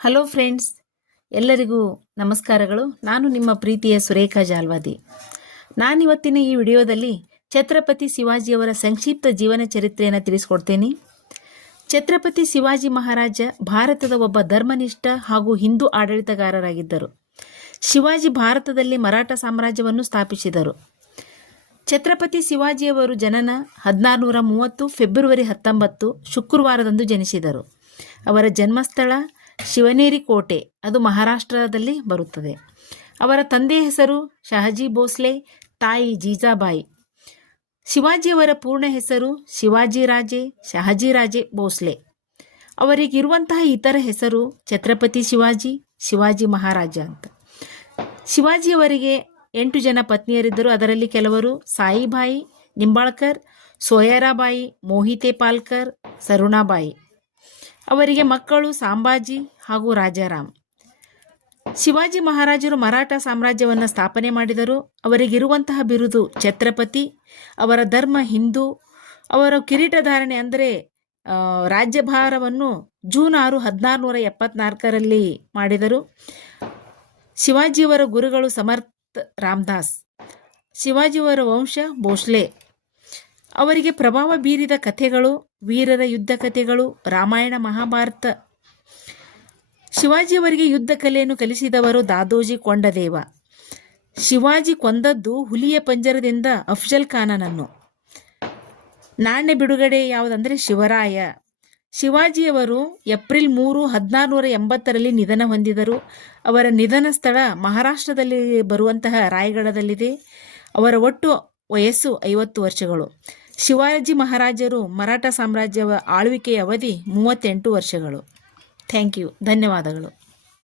Hello friends ಎಲ್ಲರಿಗೂ ನಮಸ್ಕಾರಗಳು. ನಾನು ನಿಮ್ಮ ಪ್ರೀತಿಯ ಸುರೇಖಾ ಜಾಲ್ವಾದಿ. ನಾನಿವತ್ತಿನ ಈ ವಿಡಿಯೋದಲ್ಲಿ ಛತ್ರಪತಿ ಶಿವಾಜಿಯವರ ಸಂಕ್ಷಿಪ್ತ ಜೀವನ ಚರಿತ್ರೆಯನ್ನು ತಿಳಿಸ್ಕೊಡ್ತೇನೆ. ಛತ್ರಪತಿ ಶಿವಾಜಿ ಮಹಾರಾಜ ಭಾರತದ ಒಬ್ಬ ಧರ್ಮನಿಷ್ಠ ಹಾಗೂ ಹಿಂದೂ ಆಡಳಿತಗಾರರಾಗಿದ್ದರು. ಶಿವಾಜಿ ಭಾರತದಲ್ಲಿ ಮರಾಠ ಸಾಮ್ರಾಜ್ಯವನ್ನು ಸ್ಥಾಪಿಸಿದರು. ಛತ್ರಪತಿ ಶಿವಾಜಿಯವರು ಜನನ ಹದಿನಾರುನೂರ ಮೂವತ್ತು, ಫೆಬ್ರವರಿ ಹತ್ತೊಂಬತ್ತು, ಶುಕ್ರವಾರದಂದು ಜನಿಸಿದರು. ಅವರ ಜನ್ಮಸ್ಥಳ ಶಿವನೇರಿ ಕೋಟೆ, ಅದು ಮಹಾರಾಷ್ಟ್ರದಲ್ಲಿ ಬರುತ್ತದೆ. ಅವರ ತಂದೆ ಹೆಸರು ಶಹಜಿ ಭೋಸ್ಲೆ, ತಾಯಿ ಜೀಜಾಬಾಯಿ. ಶಿವಾಜಿಯವರ ಪೂರ್ಣ ಹೆಸರು ಶಿವಾಜಿ ರಾಜೆ, ಶಹಜಿ ರಾಜೆ ಭೋಸ್ಲೆ. ಅವರಿಗಿರುವಂತಹ ಇತರ ಹೆಸರು ಛತ್ರಪತಿ ಶಿವಾಜಿ ಶಿವಾಜಿ ಮಹಾರಾಜ ಅಂತ. ಶಿವಾಜಿಯವರಿಗೆ ಎಂಟು ಜನ ಪತ್ನಿಯರಿದ್ದರು. ಅದರಲ್ಲಿ ಕೆಲವರು ಸಾಯಿಬಾಯಿ ನಿಂಬಾಳ್ಕರ್, ಸೋಯರಾಬಾಯಿ ಮೋಹಿತೆ ಪಾಲ್ಕರ್ ಸರುಣಾಬಾಯಿ. ಅವರಿಗೆ ಮಕ್ಕಳು ಸಾಂಬಾಜಿ ಹಾಗೂ ರಾಜಾರಾಮ್. ಶಿವಾಜಿ ಮಹಾರಾಜರು ಮರಾಠ ಸಾಮ್ರಾಜ್ಯವನ್ನು ಸ್ಥಾಪನೆ ಮಾಡಿದರು. ಅವರಿಗಿರುವಂತಹ ಬಿರುದು ಛತ್ರಪತಿ, ಅವರ ಧರ್ಮ ಹಿಂದೂ, ಅವರ ಕಿರೀಟಧಾರಣೆ ಅಂದರೆ ರಾಜ್ಯಭಾರವನ್ನು ಜೂನ್ ಆರು ಹದಿನಾರು ನೂರ ಎಪ್ಪತ್ನಾಲ್ಕರಲ್ಲಿ ಮಾಡಿದರು. ಶಿವಾಜಿಯವರ ಗುರುಗಳು ಸಮರ್ಥ ರಾಮದಾಸ್, ಶಿವಾಜಿಯವರ ವಂಶ ಭೋಸ್ಲೆ. ಅವರಿಗೆ ಪ್ರಭಾವ ಬೀರಿದ ಕಥೆಗಳು ವೀರರ ಯುದ್ಧ ಕಥೆಗಳು, ರಾಮಾಯಣ, ಮಹಾಭಾರತ. ಶಿವಾಜಿಯವರಿಗೆ ಯುದ್ಧ ಕಲೆಯನ್ನು ಕಲಿಸಿದವರು ದಾದೋಜಿ ಕೊಂಡದೇವ. ಶಿವಾಜಿ ಕೊಂದದ್ದು ಹುಲಿಯ ಪಂಜರದಿಂದ ಅಫ್ಜಲ್ ಖಾನನನ್ನು. ನಾಣ್ಯ ಬಿಡುಗಡೆ ಯಾವುದಂದ್ರೆ ಶಿವರಾಯ. ಶಿವಾಜಿಯವರು ಏಪ್ರಿಲ್ ಮೂರು ಹದಿನಾರು ನೂರ ಎಂಬತ್ತರಲ್ಲಿ ನಿಧನ ಹೊಂದಿದರು. ಅವರ ನಿಧನ ಸ್ಥಳ ಮಹಾರಾಷ್ಟ್ರದಲ್ಲಿ ಬರುವಂತಹ ರಾಯಗಢದಲ್ಲಿದೆ ಅವರ ಒಟ್ಟು ವಯಸ್ಸು ಐವತ್ತು ವರ್ಷಗಳು. ಶಿವಾಜಿ ಮಹಾರಾಜರು ಮರಾಠ ಸಾಮ್ರಾಜ್ಯ ಆಳ್ವಿಕೆಯ ಅವಧಿ ಮೂವತ್ತೆಂಟು ವರ್ಷಗಳು. Thank you. ಧನ್ಯವಾದಗಳು.